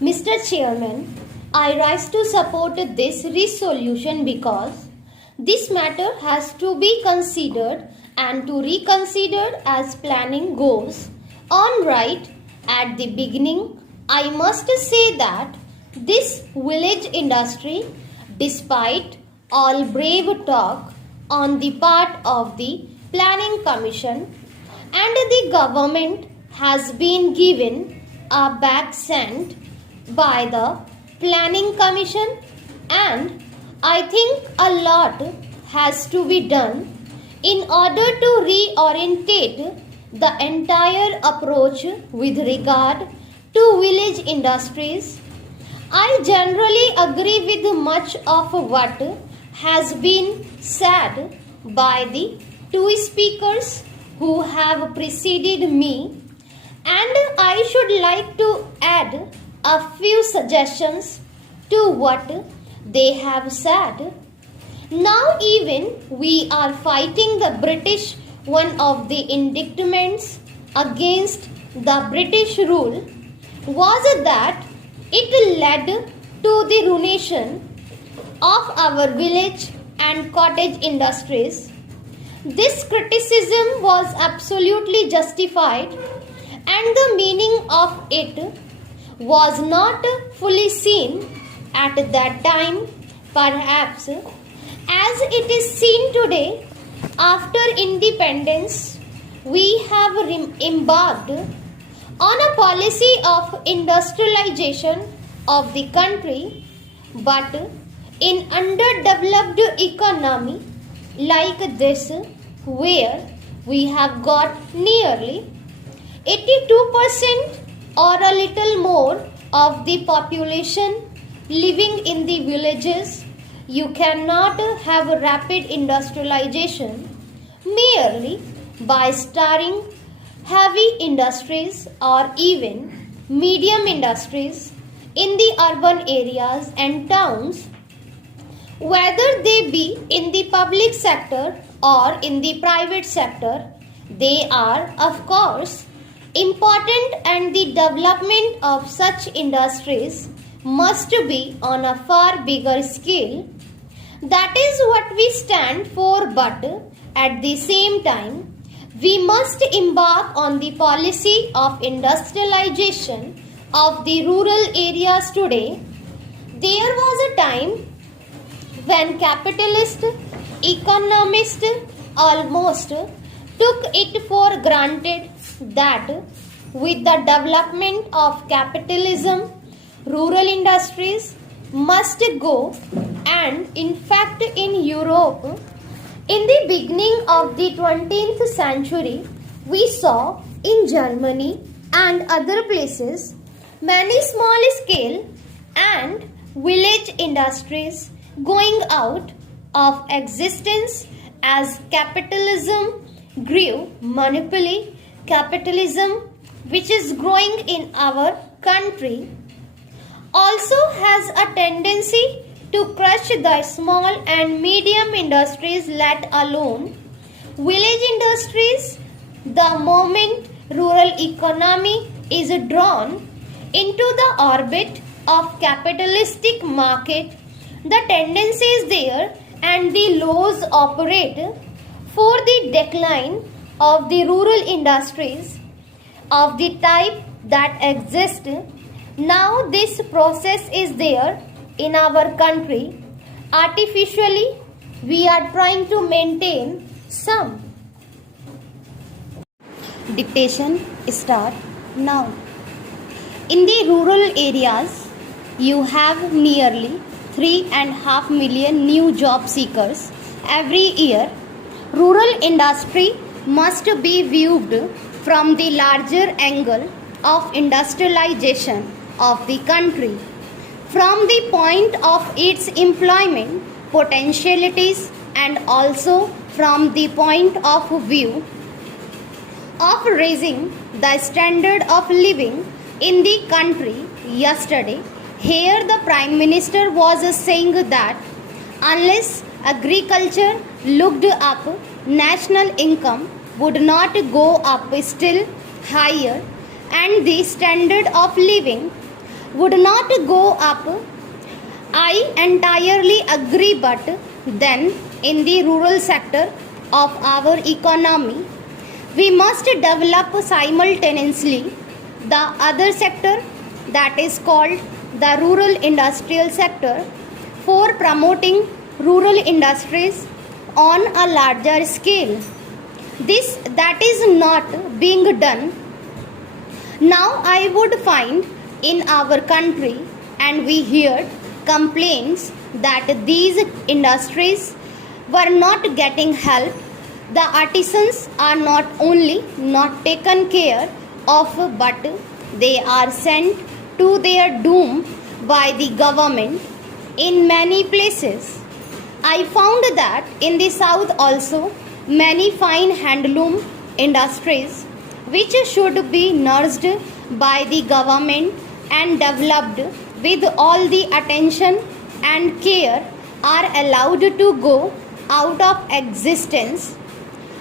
Mr. Chairman, I rise to support this resolution because this matter has to be considered and to reconsidered as planning goes on right at the beginning. I must say that this village industry, despite all brave talk on the part of the Planning Commission and the government, has been given a back scent by the Planning Commission, and I think a lot has to be done in order to reorientate the entire approach with regard to village industries. I generally agree with much of what has been said by the two speakers who have preceded me, and I should like to add a few suggestions to what they have said. Now, even we are fighting the British, one of the indictments against the British rule was that it led to the ruination of our village and cottage industries. This criticism was absolutely justified, and the meaning of it was not fully seen at that time, perhaps as it is seen today. After independence, we have embarked on a policy of industrialization of the country, but in underdeveloped economy like this, where we have got nearly 82% or a little more of the population living in the villages, you cannot have rapid industrialization merely by starting heavy industries or even medium industries in the urban areas and towns, whether they be in the public sector or in the private sector. They are, of course, important, and the development of such industries must be on a far bigger scale. That is what we stand for, but at the same time, we must embark on the policy of industrialization of the rural areas today. There was a time when capitalist economists almost took it for granted that with the development of capitalism, rural industries must go, and in fact in Europe in the beginning of the 20th century we saw in Germany and other places many small scale and village industries going out of existence as capitalism grew. Monopoly capitalism, which is growing in our country, also has a tendency to crush the small and medium industries, let alone village industries. The moment rural economy is drawn into the orbit of capitalistic market, the tendency is there and the laws operate for the decline of the rural industries of the type that exist now. This process is there in our country. Artificially, we are trying to maintain some. Dictation start now. In the rural areas, you have nearly 3.5 million new job seekers every year. Rural industry must be viewed from the larger angle of industrialization of the country, from the point of its employment potentialities, and also from the point of view of raising the standard of living in the country. Yesterday, here the Prime Minister was saying that unless agriculture looked up, national income would not go up still higher, and the standard of living would not go up. I entirely agree, but then in the rural sector of our economy, we must develop simultaneously the other sector, that is called the rural industrial sector, for promoting rural industries on a larger scale. That is not being done. Now I would find in our country, and we heard complaints that these industries were not getting help. The artisans are not only not taken care of, but they are sent to their doom by the government in many places. I found that in the south also many fine handloom industries which should be nursed by the government and developed with all the attention and care are allowed to go out of existence.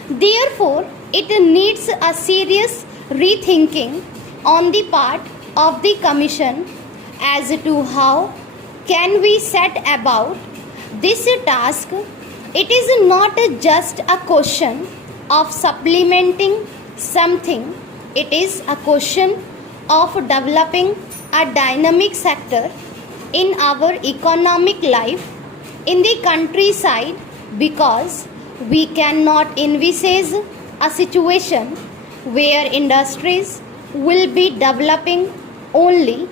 Therefore, it needs a serious rethinking on the part of the Commission as to how can we set about this task. It is not just a question of supplementing something, it is a question of developing a dynamic sector in our economic life in the countryside, because we cannot envisage a situation where industries will be developing only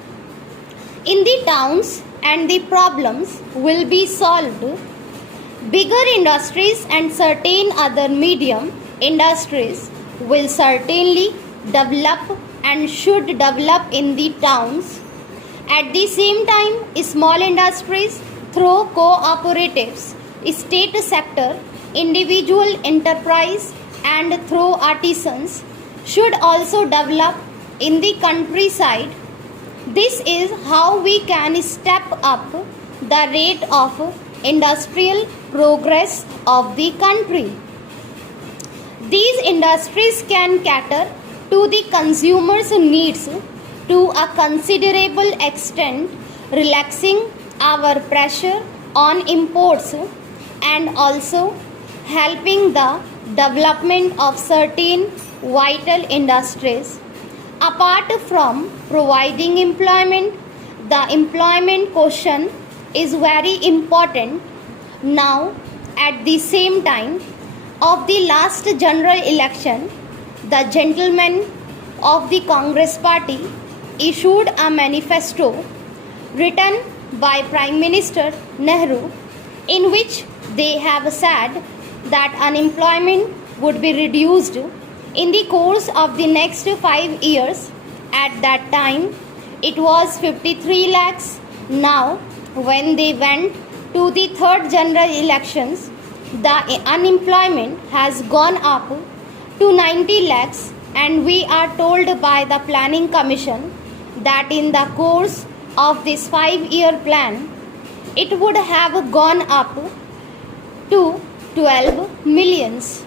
in the towns and the problems will be solved. Bigger industries and certain other medium industries will certainly develop and should develop in the towns. At the same time, small industries through cooperatives, state sector, individual enterprise and through artisans should also develop in the countryside. This is how we can step up the rate of industrial progress of the country. These industries can cater to the consumers' needs to a considerable extent, relaxing our pressure on imports and also helping the development of certain vital industries. Apart from providing employment, the employment question is very important. Now, at the same time of the last general election, the gentlemen of the Congress party issued a manifesto written by Prime Minister Nehru, in which they have said that unemployment would be reduced in the course of the next 5 years. At that time, it was 53 lakhs. Now, when they went to the third general elections, the unemployment has gone up to 90 lakhs, and we are told by the Planning Commission that in the course of this 5-year plan, it would have gone up to 12 millions.